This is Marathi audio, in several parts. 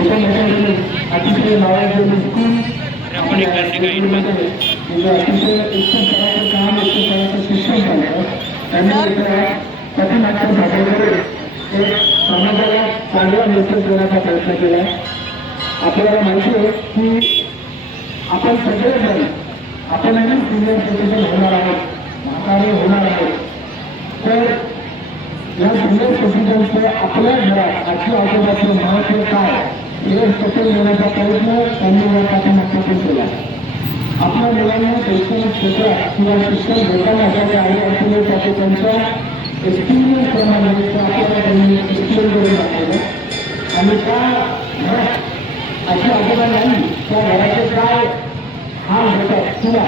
अतिशय नावाजलेलं स्कूल अतिशय इतकं करायचं काम इतकं करायचं शिक्षण झालं त्यांनी पथनाट्य सादर एक समाजाला चांगला नेतृत्व देण्याचा प्रयत्न केला. आपल्याला माहिती आहे की आपण सगळेजण आपणही सिनियर सिटीजन होणार आहोत, म्हातारे होणार आहोत. तर या सिनियर सिटीजनचं आपल्या घरात आजी आजोबाचं महत्त्व काय हे पटवून देण्याचा प्रयत्न त्यांनी या पाठीमागून केला. आपल्या मुलांना शैक्षणिक क्षेत्रात किंवा शिक्षण घेताना ज्याने आई असलेले त्याचे त्यांच्या एक्सपिरियन्स प्रमाणे आपल्याला त्यांनी शिक्षण करून दाखवलं आणि त्या घरात आजी आजोबा नाही त्या घराचे काय हाल होतात किंवा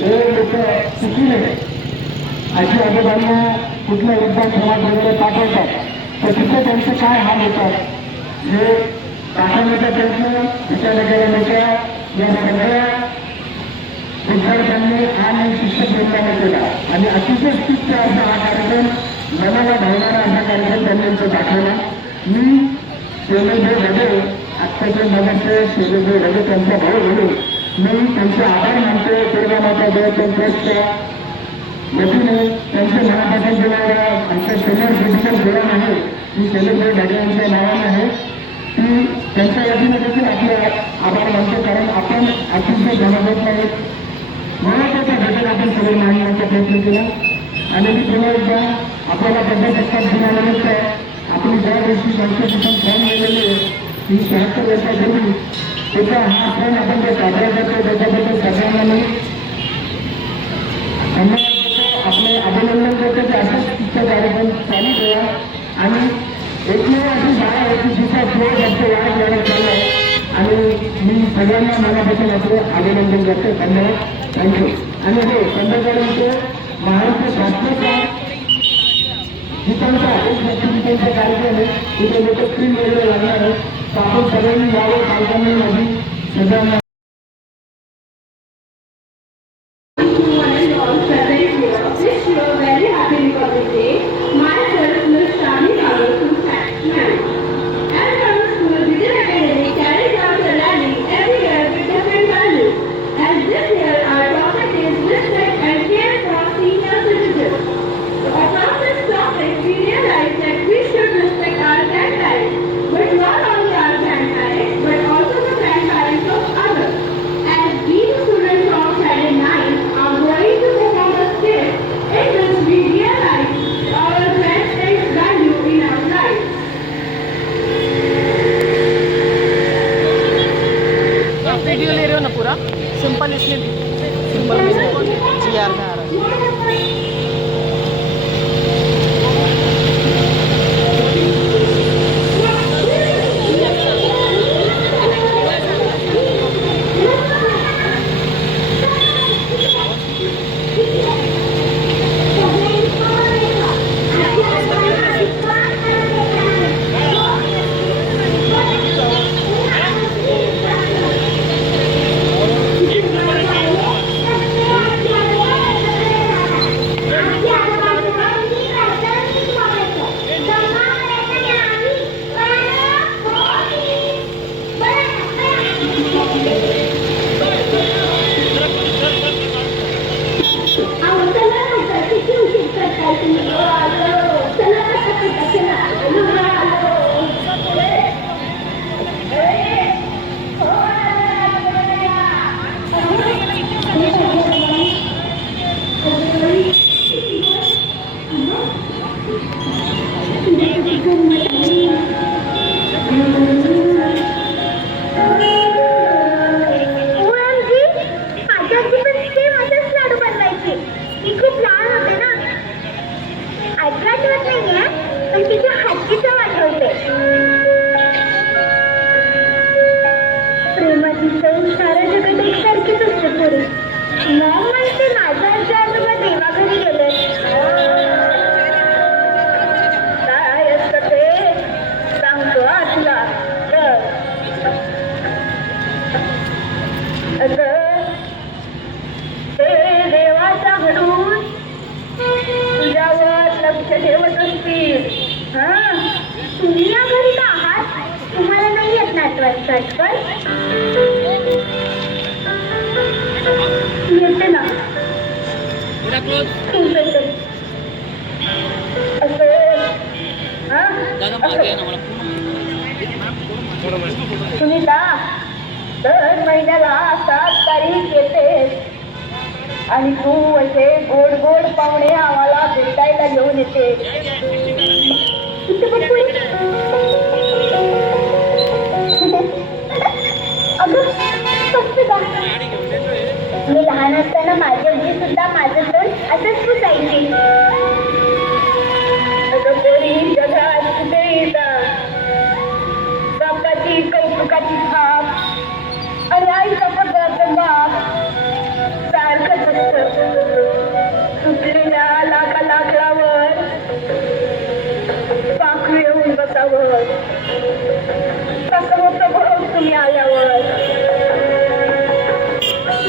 जे लोक चुकीने आजी आजोबांना कुठल्या वृद्धाश्रमात वगैरे पाठवतात तर तिथे त्यांचे काय हाल होतात हे दाखवण्याचा प्रयत्न विचारनगरच्या या सगळ्या विद्यार्थ्यांनी आणि शिक्षक वृंदाने केला आणि अतिशय स्तुत्य असा हा कार्यक्रम मनाला भावणारा असा कार्यक्रम त्यांनी इथं दाखवला. मी शैलेंद्र ढगे आत्ताचे नगरचे शैलेंद्र ढगे त्यांचा भाऊ म्हणून मी त्यांचे आभार मानतो. दुर्गामाता देवस्थान ट्रस्टच्या वतीने त्यांचे मनापासून देणाऱ्या आमच्या सिनियर सिटीजन फोरम आहे मी शैलेंद्र ढगे यांच्या नावाने आहे ती त्यांच्या वतीने देखील आपले आभार मानतो. कारण आपण अतिशय जनगत नाही महत्वाचा घटक आपण सगळे मांडण्याचा प्रयत्न केला आणि मी पुन्हा एकदा आपल्याला प्रजासत्ताक दिनानिमित्त आपली ज्या दिवशी कॉन्स्टिट्यूशन फॉर्म गेलेली आहे ही 76 वर्षापूर्वी त्याचा हा सण आपण जे साजरा करतो त्याच्याबद्दल सगळ्यांना मी धन्यवाद देतो, आपले अभिनंदन करतो की असाच तिचा कार्यक्रम चालू ठेवा आणि एकमेव अशी शाळा होती जिचा फ्लो जास्त वाढ वाढत चालला आहे आणि मी सगळ्यांना मनापासून आपलं अभिनंदन करतो. धन्यवाद, थँक्यू. आणि हो संध्याकाळी महाराष्ट्र शासनाचा गीतांचा एक गीतांचा कार्यक्रम आहे तिथे लोक स्क्रीन वगैरे लागणार आहे तर आपण सगळ्यांनी यावं पालकांनी माझी सगळ्यांना वीडियो ले रहे हो ना पूरा सिंपल इसमें सिंपल GR में आ रहा है. वाजता आठवण येते ना सुनीता दर महिन्याला 7 तारीख येते आणि तू असे गोड गोड पाहुणे आम्हाला भेटायला घेऊन येते. मी लहान असताना माझी आजी सुद्धा माझं तोंड असंच पुसायची. जगात कुठेही जा, बापाची कौतुकाची थाप आणि आईचा पत्राचा बाप सारखंच असतं. सुटलेल्या लाकडावर पाखरू येऊन बसावं. कसं होतं बघ तुम्ही आल्यावर.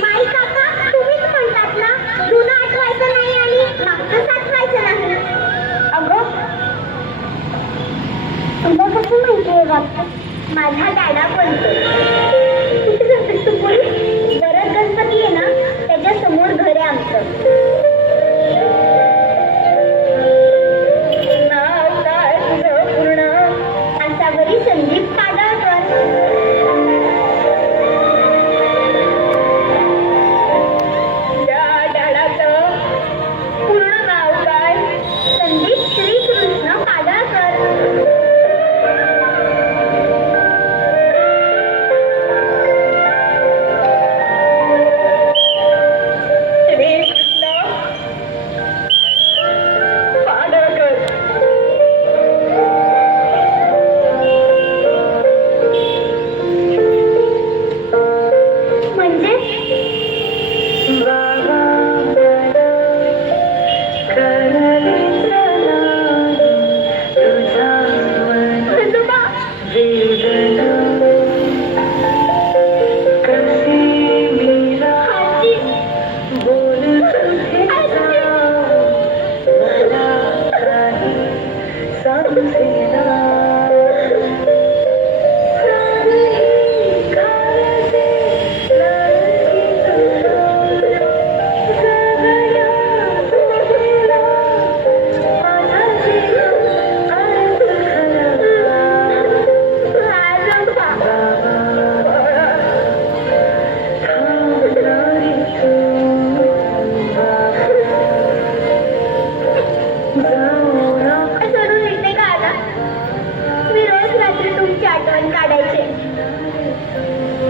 माई काका तुम्हीच म्हणतात ना जुनं आठवायचं नाही आणि मागचं साठवायचं नाही. अगं तुला कसं माहितीये बाप्पा? माझा दादा बोलतो. कुठे जातेस तू बोल? बरं गणपती आहे ना त्याच्या समोर घर आहे आमचं. नाव काय तुझं पूर्ण? आसावरी संदीप पाडळकर. त्या दादाचं पूर्ण नाव काय? संदीप श्रीकृष्ण पाडळकर.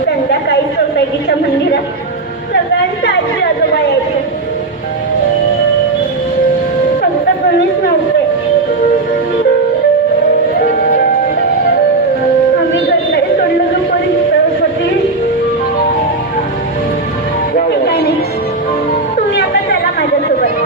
संध्याकाळी सोसायटीच्या मंदिरात सगळ्यांचे आजी आजोबा यायचे. फक्त कोणीच नव्हते. आम्ही घरकडे सोडलं तर परिस्थिती होती. काय नाही, तुम्ही आता चला माझ्यासोबत.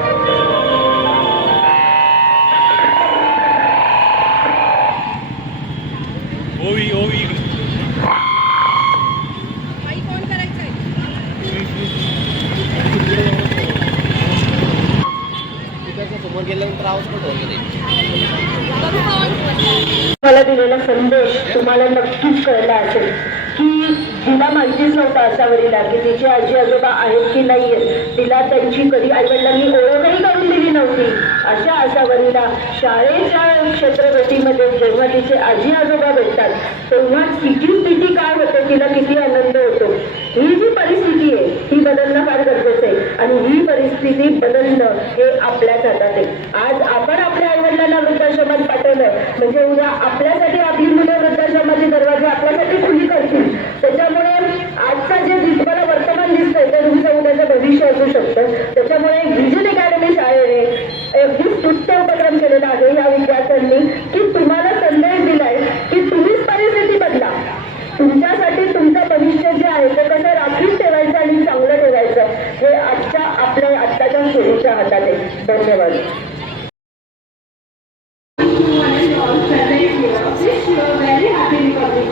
मला दिलेला संदेश तुम्हाला नक्कीच कळला असेल की तिला माहितीच नव्हतं आसावरीला की तिची आजी आजोबा आहेत की नाही आहेत. तिला त्यांची कधी आईवडिलांनी ओळखही करून दिली नव्हती. अशा आसावरीला शाळेच्या छत्रपतीमध्ये जेव्हा तिचे आजी आजोबा भेटतात तेव्हा तिची स्थिती काय होते, तिला किती आनंद होतो. ही जी परिस्थिती आहे ही बदलणं फार गरजेचं आहे आणि ही परिस्थिती बदलणं हे आपल्याच हातात आहे. आज आपण आपल्या आईवडिलांना वृद्धाश्रमात पाठवलं म्हणजे उद्या आपल्यासाठी आपली मुलं वृद्धाश्रमाचे दरवाजे आपल्यासाठी खुली करतील. त्याच्यामुळे आजचा जे तुम्हाला वर्तमान दिसतंय ते तुमचं उद्याचं भविष्य असू शकतं. त्याच्यामुळे व्हिजन अकॅडमी शाळेने अगदी स्तुत्य उपक्रम केलेला आहे या विद्यार्थ्यांनी की तुम्हाला संदेश दिलाय की तुम्हीच परिस्थिती बदला. तुमच्यासाठी तुमचं भविष्य जे आहे ते कसं राखीव ठेवायचं आणि चांगलं ठेवायचं हे आत्ताच्या पिढीच्या हातात आहे. धन्यवाद. Very happy Republic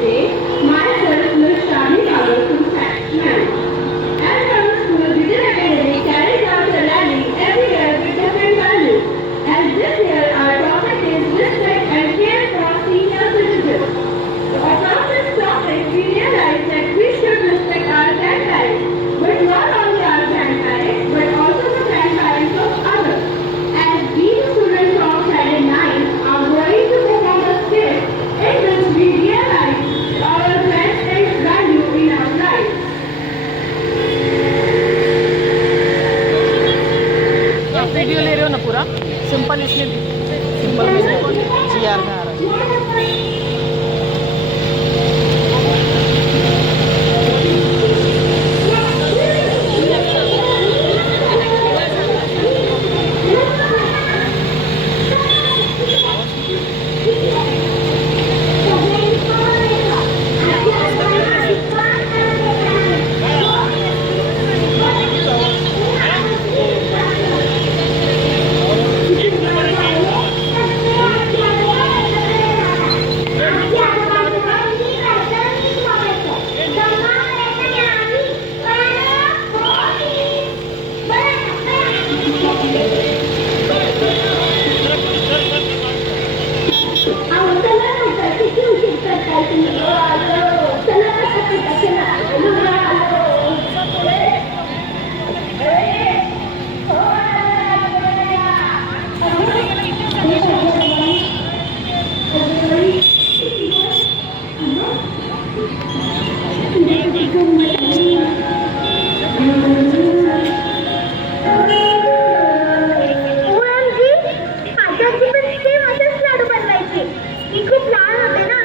आजी पण सेम असेच लाडू बनवायची. ती खूप लहान होते ना.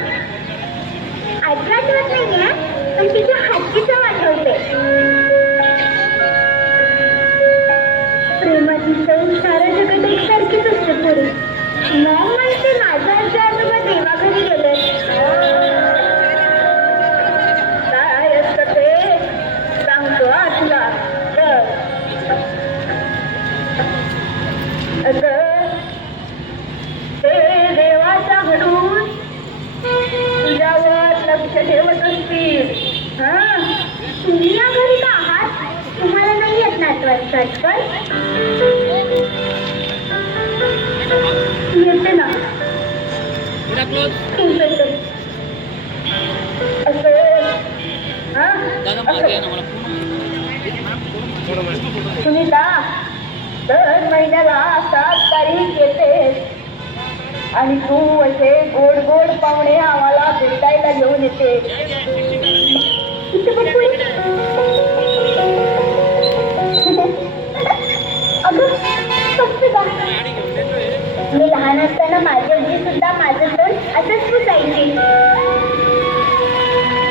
आजी आठवत नाहीये, पण तिच्या हातची चव आठवते. प्रेमाची चव साऱ्या जगात एकसारखीच असते थोडी. मॉम म्हणते माझ्या आजी आजोबा देवाघरी गेले. काय असतं ते सांगतो तुला. ते देवाचा घडून तुझ्यावर लक्ष ठेवत असतील. तुम्ही या घरी का आहात? तुम्हाला नाही येत नातवांचं आजकाल? येते ना. सुनीता, दर महिन्याला 7 तारीख येते आणि तू असे गोड गोड पाहुणे आम्हाला भेटायला घेऊन येते. अगं मी लहान असताना माझी आजी सुद्धा माझं तोंड असंच पुसायची.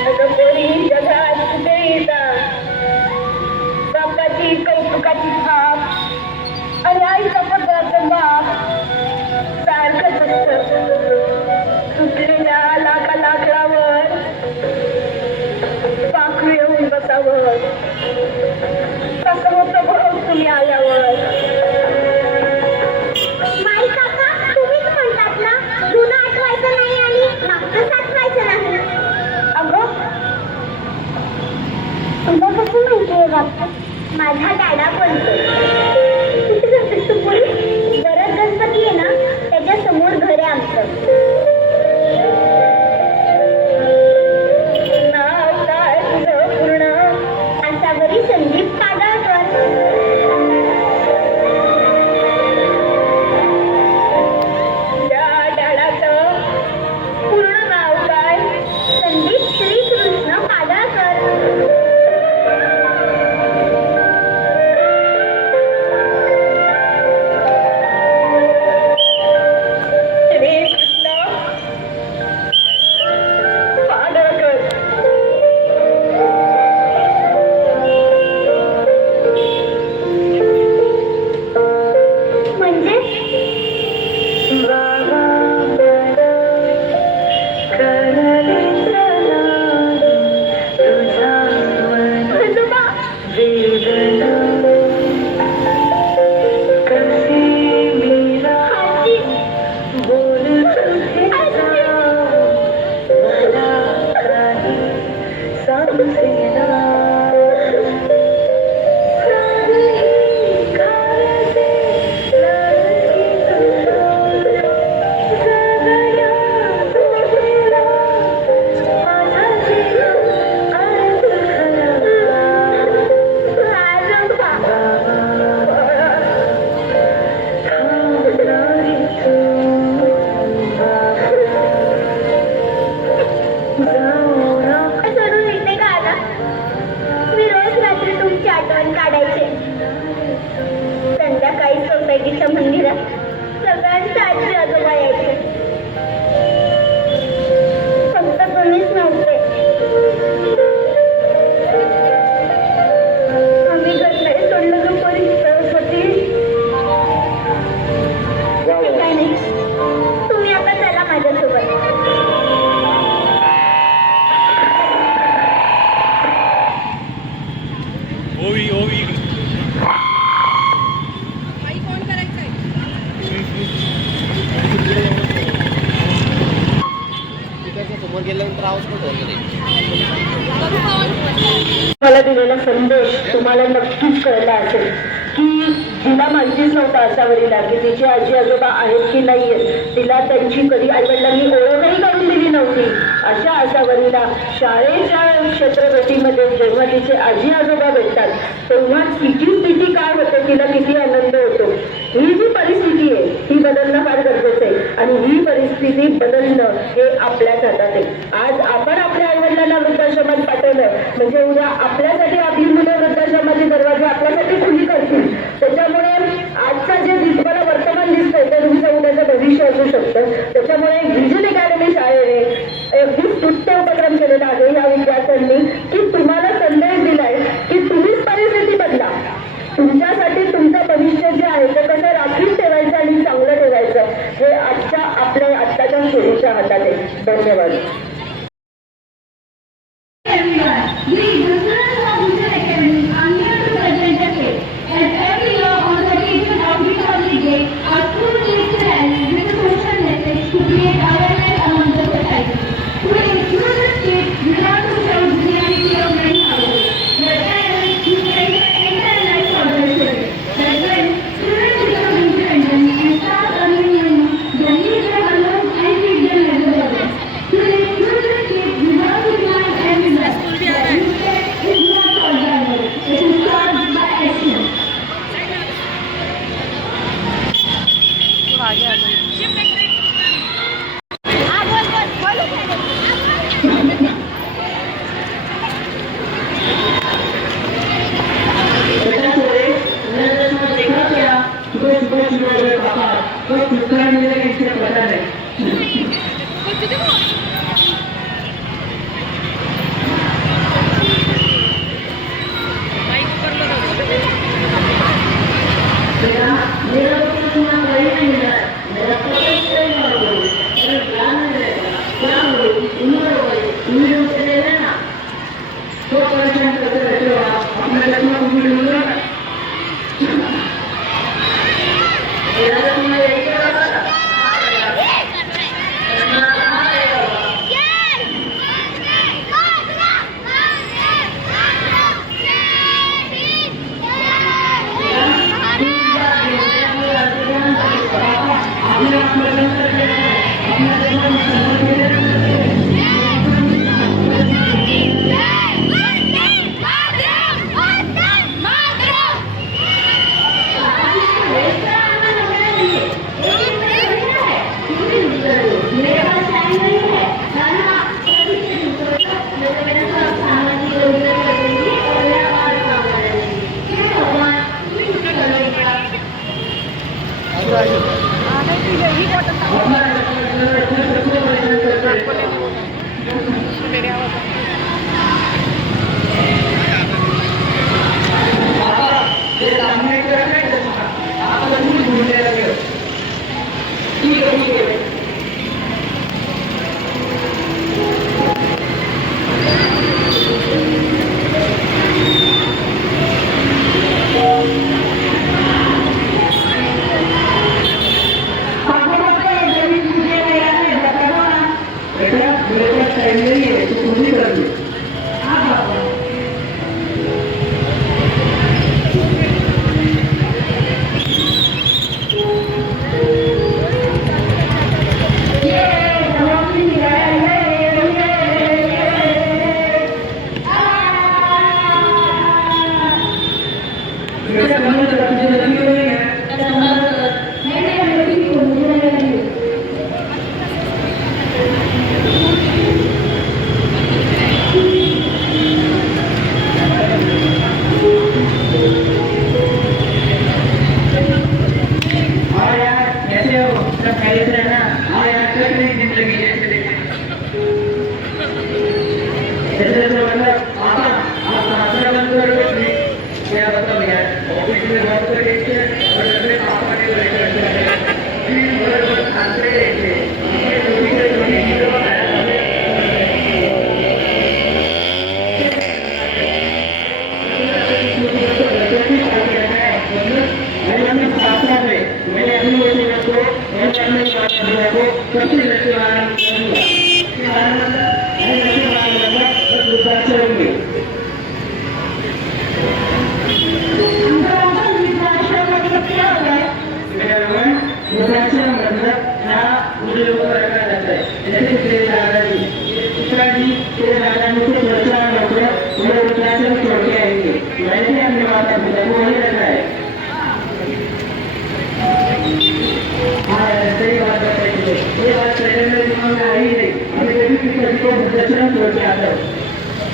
अगं पोरी जगात कुठे येतात बापाची कौतुकाची थाप आणि आईचा पगाराचा बाप सारखंच असतं. सुटलेल्या लाकडावर पाखरू येऊन बसावं. कसं होतं बघ तुम्ही आल्यावर. माई काका तुम्हीच म्हणतात ना, जुनं आठवायचं नाही आणि मागचंच आठवायचं नाही. अगं तुला कसं माहितीये बाप्पा? माझा दादा बोलतो. कुठे जातेस तू पोरी? बरंच गणपती आहे ना, त्याच्या समोर घर आहे आमचं. नाव काय तुझं पूर्ण? आसावरी संदीप कादाळकर. त्या दादाचं पूर्ण नाव काय? संदीप श्रीकृष्ण कादाळकर. संध्याकाळी सोसायटीच्या मंदिरात सगळ्यांचे आजी आजोबा यायचे. फक्त तुम्हीच नव्हते. आम्ही घर नाही सोडलं जो परिस्थिती होती. काय नाही, तुम्ही आता चला माझ्यासोबत. मला दिलेला संदेश तुम्हाला नक्कीच कळला असेल की जिला माहितीच नव्हता आसावरीला की तिचे आजी आजोबा आहेत की नाहीये. तिला त्यांची कधी आईवडिलांनी ओळखही करून दिली नव्हती. अशा आसावरीला शाळेच्या छत्रपतीमध्ये जेव्हा तिचे आजी आजोबा भेटतात तेव्हा तिची स्थिती काय होते, तिला किती आनंद होतो. ही जी परिस्थिती आहे ही बदलणं फार गरजेचं आहे आणि ही परिस्थिती बदलणं हे आपल्याच हातात आहे. आज आपण आपल्या आईवडिलांना म्हणजे उद्या आपल्यासाठी आपली मुलं वृद्धाश्रमाचे दरवाजे आपल्यासाठी खुली करतील. त्याच्यामुळे आजचा जे तुम्हाला वर्तमान दिसतंय ते तुमचं उद्याचं भविष्य असू शकतं. त्याच्यामुळे व्हिजन अकॅडमी शाळेने अगदी स्तुत्य उपक्रम केलेला आहे या विद्यार्थ्यांनी, की तुम्हाला संदेश दिलाय की तुम्हीच परिस्थिती बदला. तुमच्यासाठी तुमचं भविष्य जे आहे ते कसं राखीव ठेवायचं आणि चांगलं ठेवायचं हे आत्ताच्या सोयीच्या हातात आहे. धन्यवाद. आगे आ जाओ.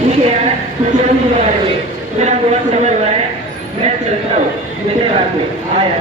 विषयात सुचवून दिला पाहिजे. तुला गोवा समज आहे, मैं चलता हूँ, मुझे रात में आया.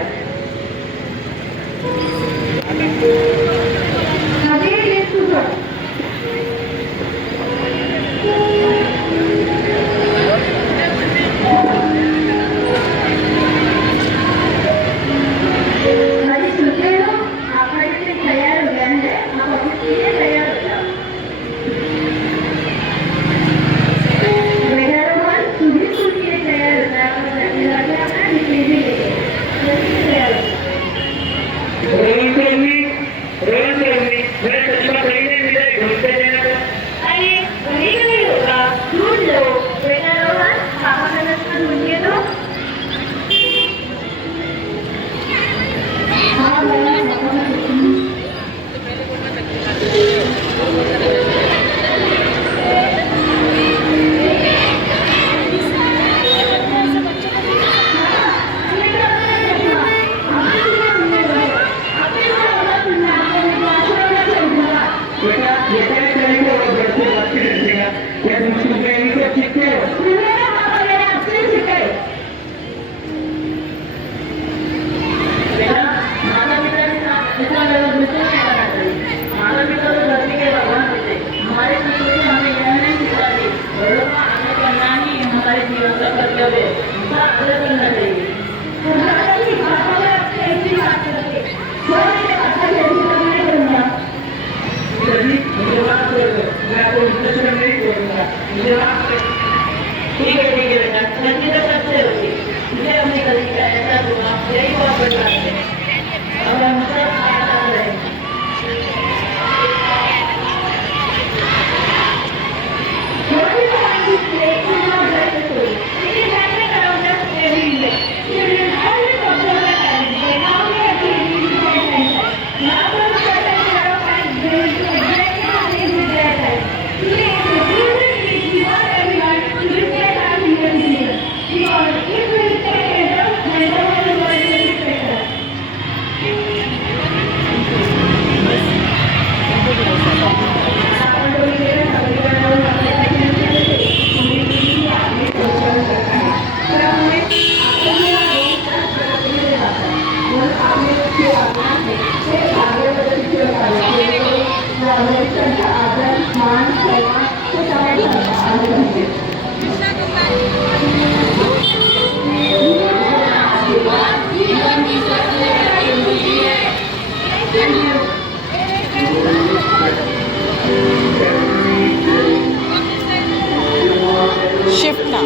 शिफ्ट ना.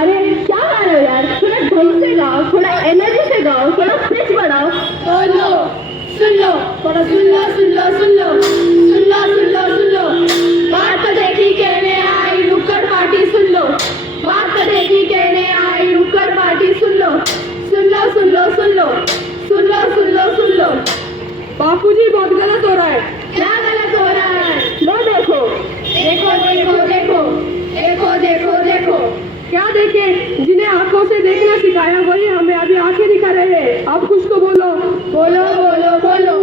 अरे क्या गा रहे हो यार, थोड़ा ढंग से गाओ, थोड़ा एनर्जी से गाओ, थोड़ा पिच बढ़ाओ. सुन लो, थोड़ा सुन लो, सुन लो, सुन लो, सुन लो, सुन लो, सुन लो. बात तो देखी कहने आई नुक्कड़ पार्टी, सुन लो. बात तो देखी कहने आई नुक्कड़ पार्टी, सुन लो, सुन लो, सुन लो, सुन लो, सुन लो, सुन लो, सुन लो. बापूजी बहुत गलत हो रहा है. क्या गलत हो रहा है? लो देखो, देखो, देखो, देखो, देखो, देखो, देखो. क्या देखे? जिन्हें आंखों से देखना सिखाया वही हमें अभी आंखें दिखा रहे हैं. आप कुछ तो बोलो. बोलो, बोलो, बोलो,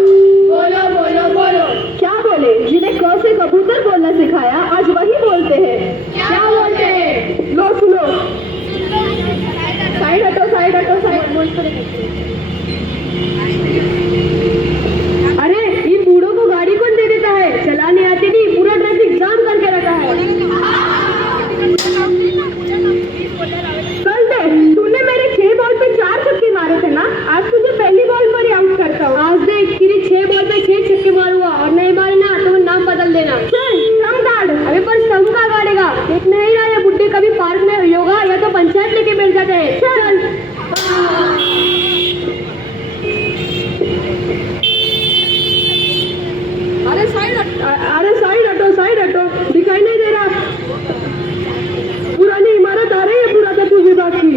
बोलो, बोलो, बोलो. क्या बोले? जिन्हें क से कबूतर बोलना सिखाया आज वही बोलते हैं. क्या बोलते हैं? लो सुनो. साइड हटो, साइड हटो, साइड. अरे ये बूढ़ों को गाड़ी कौन दे देता है? चलाने आते नहीं, पूरा ट्रैफिक जाम करके रखा है. कल दे, तूने मेरे 6 बॉल पे 4 छक्के मारे थे ना, आज तुझे पहली बॉल पर ही आउट करता हूँ. आज देख तेरी 6 बॉल पे 6 छक्के मारूंगा और नहीं मारे ना तो नाम बदल देना. चल स्टंप गाड़. अबे पर स्टंप का गाड़ेगा? एक नहीं ना ये बुड्ढे कभी पार्क में योगा या तो पंचायत लेके बैठ जाते हैं. चल. अरे साइड हटो, दिखाई नहीं दे रहा. पुरानी इमारत आ रही है पुरातत्व विभाग की.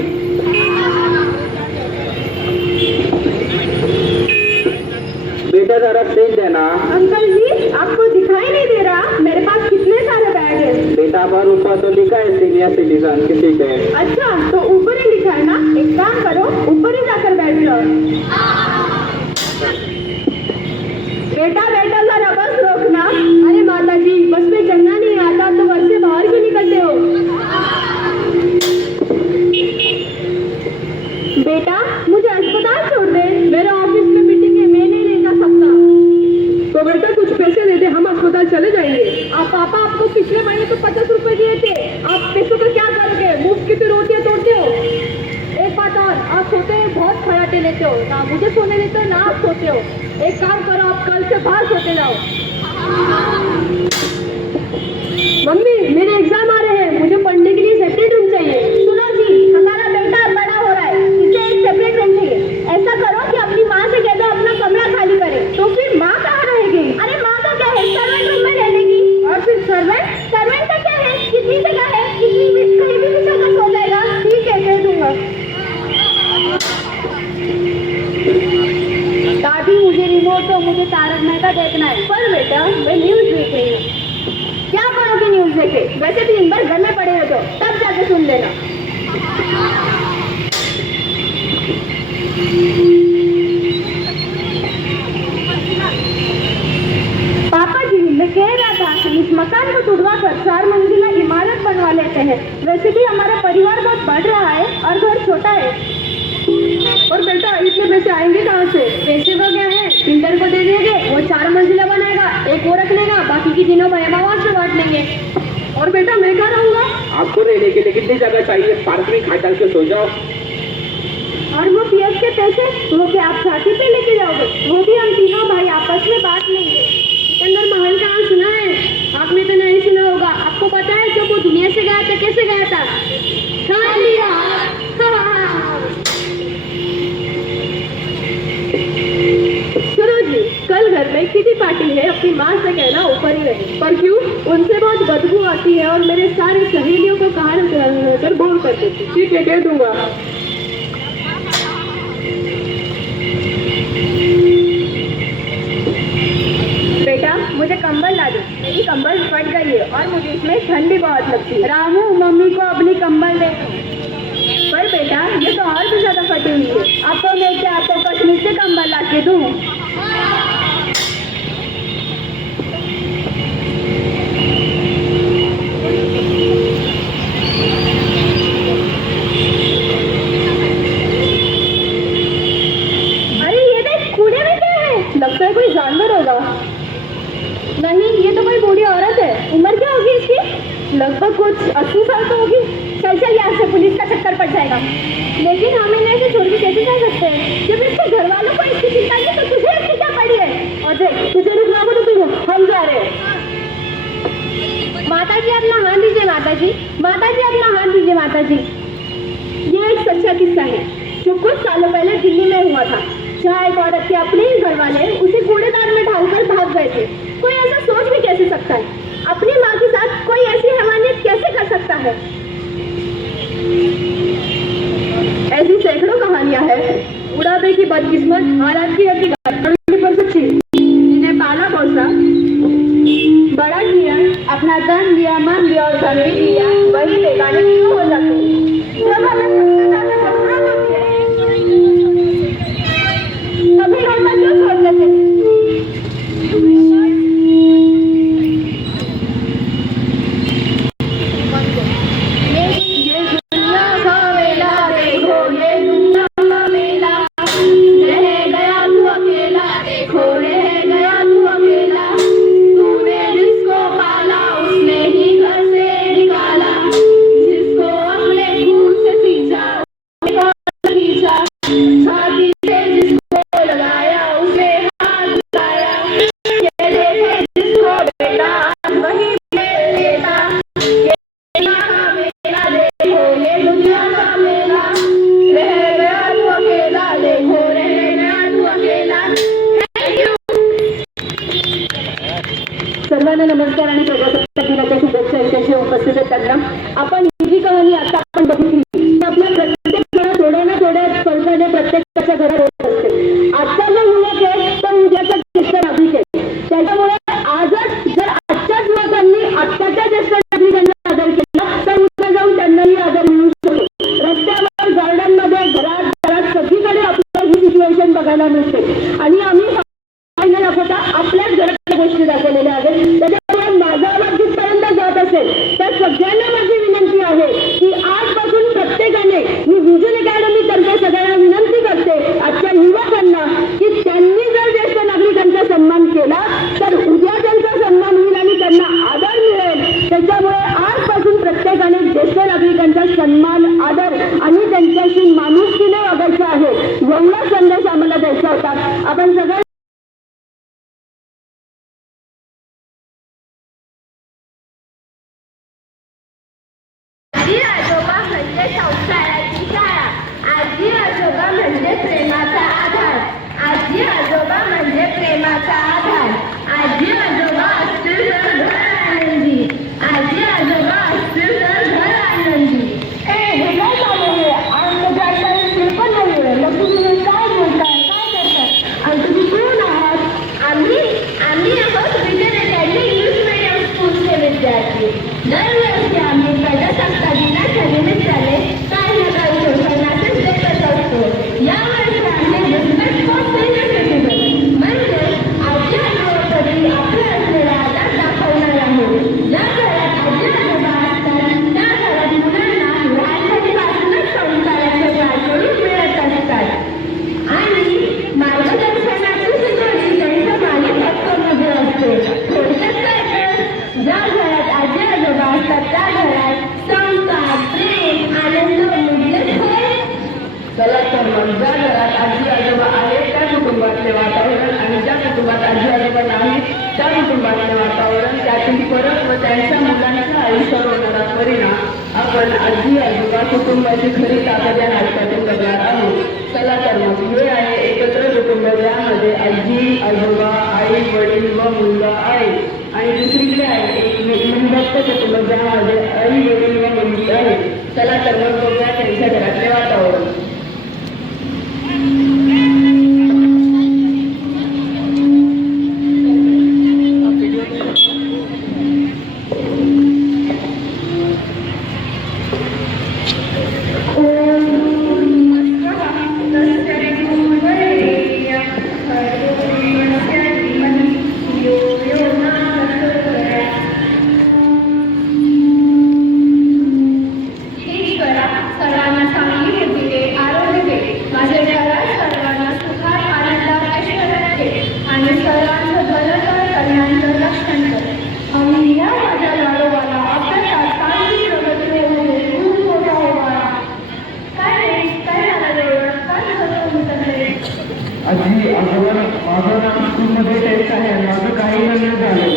बेटा जरा देख देना. अंकल जी आपको दिखाई नहीं दे रहा? मेरे पास कितने सारे बैग हैं. बेटा पर ऊपर तो लिखा है सीनियर सिटीजन किसी के. अच्छा तो ऊपर ही लिखा है ना, एक काम करो ऊपर ही जाकर बैठ जाओ. बेटा बेटा जरा बस रोकना. अरे माता चले जाएंगे। आप पापा आपको पिछले महीने तो 50 रुपए दिए थे, आप पैसों को क्या करोगे? मुफ्त की तो रोटियां तोड़ते हो। एक बात और, आप सोते हैं बहुत खराटे लेते हो, ना मुझे सोने देते हो ना आप सोते हो। एक काम करो, आप कल से बाहर सोते जाओ। मम्मी मेरे एग्जाम आ रहे हैं, मुझे पढ़ने के लिए सेपरेट रूम चाहिए। सुनो जी, हमारा बेटा बड़ा हो रहा है, इसे एक सेपरेट रूम चाहिए। ऐसा करो कि अपनी माँ से कह दो अपना कमरा खाली करे। तो फिर माँ कहाँ रहेगी? अरे माँ का क्या है, सर्वेंट रूम में रह लेगी। और फिर सर्वेंट का क्या है, कितनी जगह है, कितनी भी कहीं भी जगह सो जाएगा। ठीक है, कह दूंगा। दादी मुझे रिमोट दो, मुझे तारक मेहता देखना है। पर बेटा मैं न्यूज देख रही हूँ। क्या करोगे न्यूज देखे? वैसे भी दिन भर घर में पड़े हो तो तब जाके सुन लेना। पापा जी मैं कह रहा था इस मकान को तुड़वा कर 4 मंजिला इमारत बनवा लेते हैं। वैसे भी हमारा परिवार बहुत बढ़ रहा है और घर छोटा है। और बेटा इतने पैसे आएंगे कहाँ से? पैसे का क्या है, बिल्डर को दे देंगे, वो 4 मंजिला बनाएगा, एक वो रख लेगा, बाकी की तीनों भाई बहन से बांट लेंगे। और बेटा मैं कहाँ रहूंगा? आपको रहने के लिए कितनी जगह चाहिए? पार्क में खा डाल के सो जाओ। और वो पीएफ के पैसे वो क्या आप छाती पे लेके जाओगे? वो भी हम तीनों भाई आपस में बांट लेंगे। सिकंदर महल का नाम सुना है? आपने तो नहीं सुना होगा। आपको पता है जब वो दुनिया से गया था कैसे गया था? खाली हाथ। सुनो जी, कल घर में किटी पार्टी है, अपनी माँ से कहना ऊपर ही रहे। पर क्यों? उनसे बहुत बदबू आती है और मेरे सारी सहेलियों को कहा कर बोल कर देती। ठीक है, कह दूंगा। बेटा मुझे कंबल ला दो, मेरी कंबल फट गई है और मुझे इसमें ठंड भी बहुत लगती है। रामू मम्मी को अपनी कंबल दे। पर बेटा ये तो और भी ज्यादा फटी हुई है। अब तो मैं क्या आपको कश्मीर से कंबल ला के दूँ? अरे ये देख, कूड़े में क्या है? लगता है कोई जानवर होगा। नहीं, ये तो कोई बूढ़ी औरत है। उम्र क्या होगी इसकी? लगभग कुछ 80 साल तो होगी। चल चल यहाँ से, पुलिस का चक्कर पड़ जाएगा। लेकिन हम इन्हें ऐसे छोड़ के कैसे जा सकते हैं? जब इसके घर वालों को इसकी चिंता नहीं तो तुझे इसकी क्या पड़ी है? और देख तुझे रुकना को तो तुझे हम जा रहे हैं। माता जी अपना हाथ दीजिए। माता जी, माता जी अपना हाथ दीजिए। माता जी, ये एक सच्चा किस्सा है जो कुछ सालों पहले दिल्ली में हुआ था, जहाँ एक औरत के अपने ही घर वाले उसे कूड़ेदान में ढालकर भाग गए थे। कोई ऐसा सोच भी कैसे सकता है? अपनी माँ के साथ कोई ऐसी हैवानियत कैसे कर सकता है? ऐसी सैकड़ों कहानियां हैं। बुढ़ापे की बदकिस्मत, हालात की गति पर सच्ची। जिन्हें पाला पोसा, बड़ा किया, अपना तन दिया, मन दिया और धन भी दिया, वही बेगाने क्यों हो जाते हैं? जब हमें सबसे ज्यादा जरूरत होती है तभी घर पर क्यों छोड़ देते हैं? सर्वांना नमस्कार आणि प्रजासत्ताक दिनाच्या शुभेच्छा यांच्याशी उपस्थित आहेत त्यांना. आपण ही जी कहाणी आता आपण बघितली ती आपल्या प्रत्येक घरात थोड्या ना थोड्या स्पर्धाने प्रत्येकाच्या घरात होत असते. आजचा जो युवक आहे तो उद्याचा ज्येष्ठ नागरिक आहे. त्याच्यामुळे आजच जर आजच्याच युवकांनी आत्ताच्या ज्येष्ठ नागरिकांना आदर केला तर उद्या जाऊन त्यांनाही आदर मिळू शकतो. रस्त्यावर, गार्डनमध्ये, घरात सगळीकडे आपल्याला ही सिच्युएशन बघायला मिळते आणि आम्ही दाखवता आपल्याच घरातल्या गोष्टी दाखवलेल्या आहेत. त्याच्यामुळे माझा आवाज जिथपर्यंत जात असेल त्या सगळ्यांना माझी विनंती आहे की आज आजी आजोबा म्हणजे संस्काराची शाळा. आजी आजोबा म्हणजे प्रेमाचा आधार. आजी आजोबा म्हणजे प्रेमाचा आधार. आजी आजोबा असतील तर घर आनंदी. आजी आजोबा असतील तर घर आनंदी. हे काय चालू आहे? आणि पण नाहीये. मग तुम्ही काय बोलताय, काय करताय आणि तुम्ही कोण आहात? आम्ही आहोत विजयनगरचे इंग्लिश मीडियम स्कूलचे विद्यार्थी. दरवर्षी आम्ही प्रजासत्ताक दिनाच्या निमित्ताने काही ना काही सोशल मेसेज देतच असतो. यावर्षी आम्ही रिस्पेक्ट फॉर सिनियर सिटीझन म्हणजे आजी आजोबांप्रती आपला असलेला आदर दाखवणार आहोत. ज्या घरात आजी आजोबा असतात त्या घरात मुलांना लहानपणीपासूनच संस्काराचे पाठवून मिळत असतात आणि मार्गदर्शनाची शिकवणी त्यांच्या मालिक हक्कामध्ये असते. थोडक्यात काय तर ज्या घरात आजी आजोबा असतात त्या घरात संस्कार, प्रेम, आनंद मूल्य होय. चला तर मग ज्या घरात आजी आजोबा आहेत त्या कुटुंबातले वातावरण आणि ज्या कुटुंबात आजी आजोबा नाहीत त्या कुटुंबातले वातावरण, त्यातील फरक व त्यांच्या मुलांच्या आयुष्यावर होणारा परिणाम आपण आजी आजोबा कुटुंबाची खरी ताकद या नाटकातून बघणार आहोत. चला तर मग हे आहे एकत्र कुटुंब, ज्यामध्ये आजी आजोबा, आई वडील व मुलगा आहे. आणि दुसरीकडे आहे एक विभक्त कुटुंब, ज्यामध्ये आई वडील व मुलगी आहे. चला तर मग बघूया त्यांच्या घरातले वातावरण. सर्वांना चांगली बुद्धी दे, आरोग्य दे. माझ्या घरात सर्वांना सुखात, आनंदात, ऐश्वर्यात दे आणि सर्वांचं भलं कर, कल्याणचं रक्षण कर. आणि या माझ्या लाडोबाला अभ्यासात चांगली प्रगती होऊ दे. खूप मोठा होवा. काय रे, काय झालं रे? काय झालं तुमच्याकडे? आजी आजोबा, माझं नाव स्कूलमध्ये टेस्ट आहे. माझं काही नाही झालं.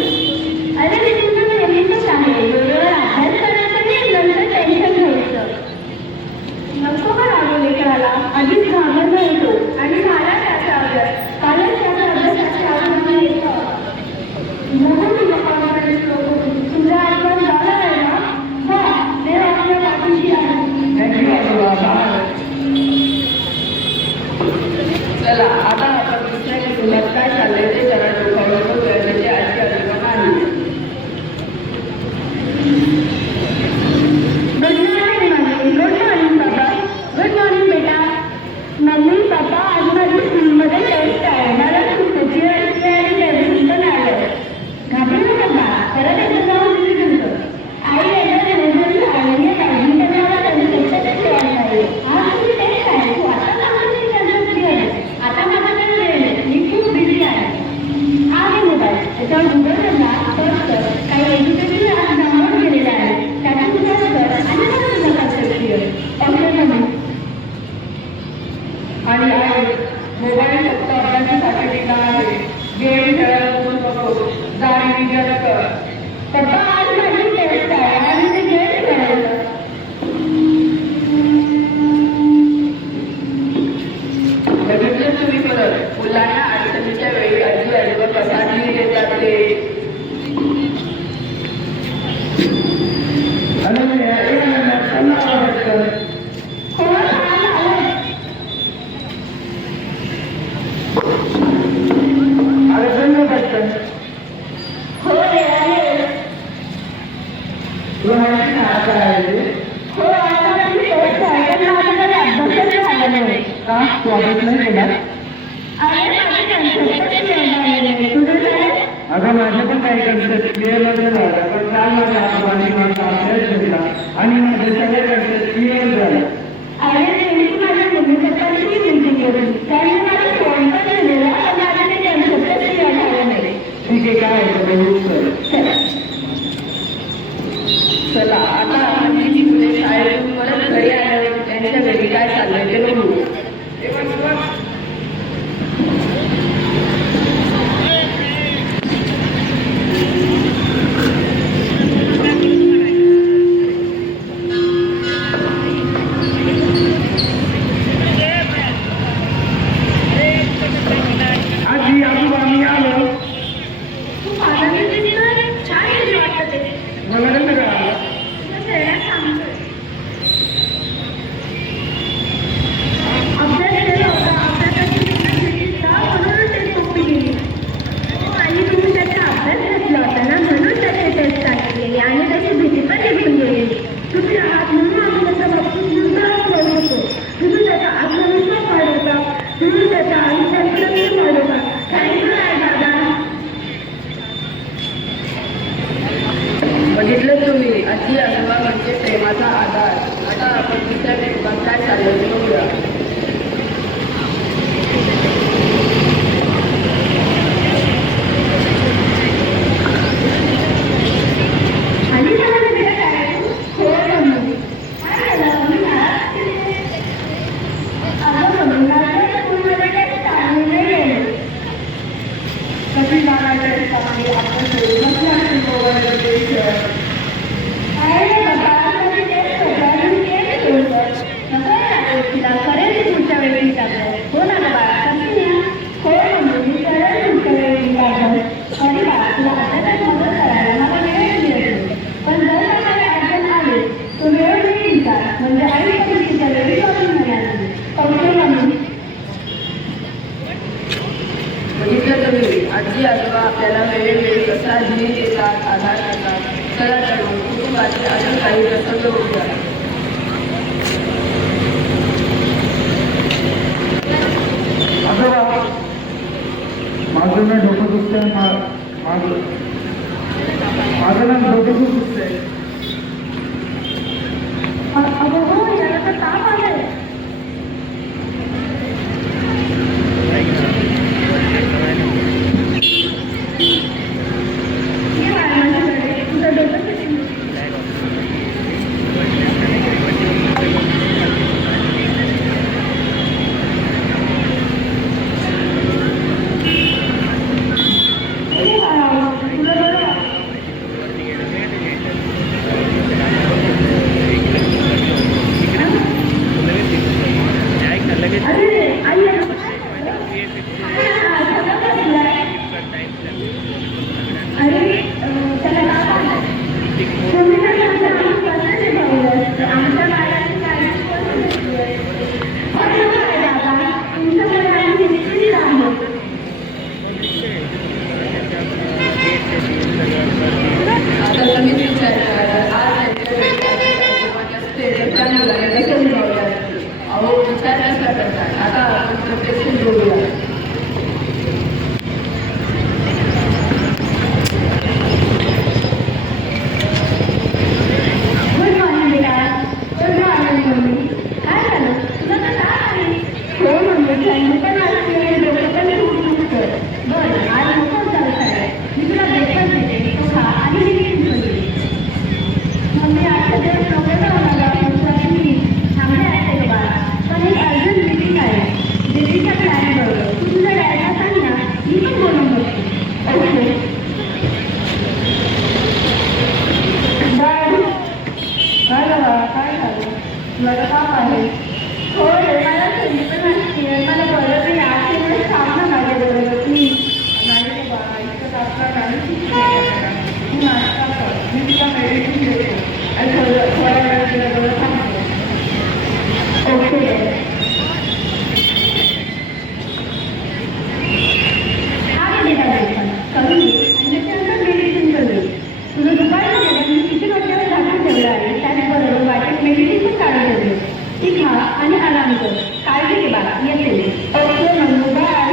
अरे मी तुमचं नेहमीच आहे. वेळेवर अभ्यास करायचा नाही, नंतर टेन्शन घ्यायचं. नको का रागू लेकराला? आधीच घाबरला येतो आणि झाला त्याचा अभ्यास. कालच त्याचा अभ्यासाची आवड येतं. नको तुला कॉन्फिडन्स नको. तुझा आजकाल झाला आहे ना? हा, देव आपल्या पाठीशी आहे. थँक्यू आजोबा. चला आता आपण दुसऱ्या कुटुंबात काय चाललंय ते जरा डोक्यावर बघूया. म्हणजे आजी आजोबा नाही. Good morning mummy. Good morning बाबा. गुड मॉर्निंग बेटा. मम्मी पप्पा, आज माझी स्कूलमध्ये टेस्ट आहे. मला खूप खुशी वाटते आणि टेन्शन पण आलं. घाबरू नका बा, परत एकदा जाऊन दिली तुमचं. आई एकदा रिझल्ट आलेली पाहिजे तर मला त्यांच्यापेक्षा ठेवायला आहे. आज तुझी टेस्ट आहे. तू आता सांगते त्यांचं क्लिअर आहे. आता माझ्याकडे वेळ आहे. मी खूप बिझी आहे. आहे मोबाईल, त्याच्यावर गुगलवरला सर्च कर. काही एज्युकेशन ॲप डाउनलोड केलेला आहे. त्यातून सर्च कर आणि मला तुझा कन्सेप्ट क्लिअर. Okay mummy. आणि आई मोबाईल फक्त अभ्यासासाठी दिला आहे. गेम खेळायला नको, जाणी विचार कर. पप्पा, आज माझी टेस्ट आहे आणि ते गेम करायचं. बघितलं तुम्ही परत मुलांना अडचणीच्या वेळी आजी आजोबा कसा धीर देतात ते. हो, छान आलं. हो रे, आहे. हो, आता माझी टेस्ट आहे पण माझ्याकडे अभ्यासच झाला नाही. का तू अभ्यास नाही केला? अरे माझी कन्सेप्टच क्लिअर झालेली आहे. तुझं झालं? अगं माझं पण काही कन्सेप्ट क्लिअर वगैरे झालं, पण काल माझ्या आजोबांनी माझा अभ्यास घेतला आणि माझे सगळे कन्सेप्ट क्लिअर झाले. अरे नेमकी माझ्या मम्मी पप्पांची मीटिंग होती. त्यांनी मला फोन पण दिलेला पण माझं ते कन्सेप्टच क्लिअर झालं नाही. ठीक आहे, काय होतं बघू सर. चला. चला आता आपण जी मुले शाळेतून परत घरी आल्यावर त्यांच्या घरी काय चाललंय ते बघू. आजी आजोबा म्हणजे प्रेमाचा आधार. आता आपण दुसऱ्या कुटुंबात काय चाललंय ते बघूया. बघितलं तुम्ही, आजी आजोबा आपल्याला वेळोवेळी कसा धीर देतात, आधार देतात. चला तर मग कुटुंबाचे अजून काही प्रसंग बघूया. आजोबा, माझं ना डोकं दुखतंय, माझं ना डोकं खूप दुखतंय. आणि आराम कर. काळजी घे बाळा, येते. Okay mummy, bye.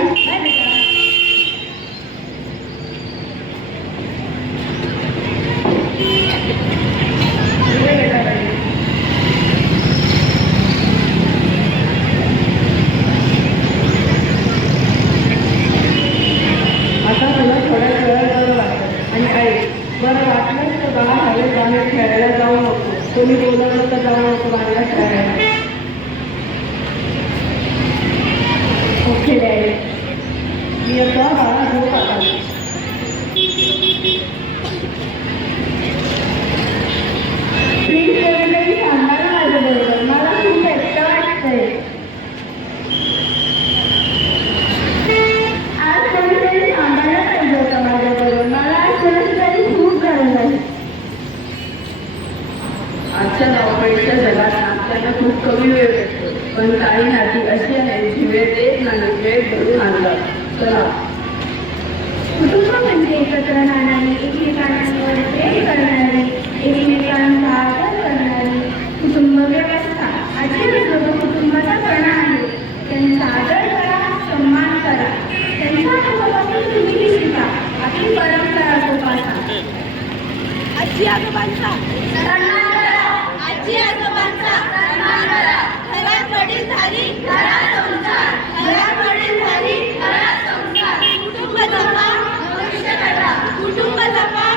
आता तुला थोड्या वेळात बरं वाटतं. आणि ऐक, बरं वाटलंच तर बाळा हवेत बाहेर खेळायला जाऊ नको. कोणी बोलवलं तर जाऊ नको बाहेर खेळायला. ओके डॅडी, मी येतो बाळा, झोप आता. प्लीज कोणीतरी सांगा ना माझ्याबरोबर, मला खूप एकटं वाटतंय. आज कोणीतरी सांगायला पाहिजे होतं माझ्याबरोबर, मला आज कोणीतरी खूप गरज आहे. आजच्या धावपळीच्या जगात आपल्याला खूप कमी वेळ भेटतो, पण काही नाती अशी आहेत जी वेळ देत नाही, वेळ भरून आणतात. चला. कुटुंब म्हणजे एकत्र राहणारी, एकमेकांवर प्रेम करणारी, एकमेकांचा आदर करणारी कुटुंब व्यवस्था. आजी आजोबा कुटुंबाचा कणा आहे. त्यांचा आदर करा, सन्मान करा. त्यांच्या अनुभवातून तुम्ही शिका, आपली परंपरा जोपासा. आजी आजोबांचा सन्मान करा. आजी आजोबांचा सन्मान करा. घरात वडीलधारी घरात संसार. घरात वडीलधारी घरात संसार. कुटुंब जपा भविष्य घडवा. कुटुंब जपा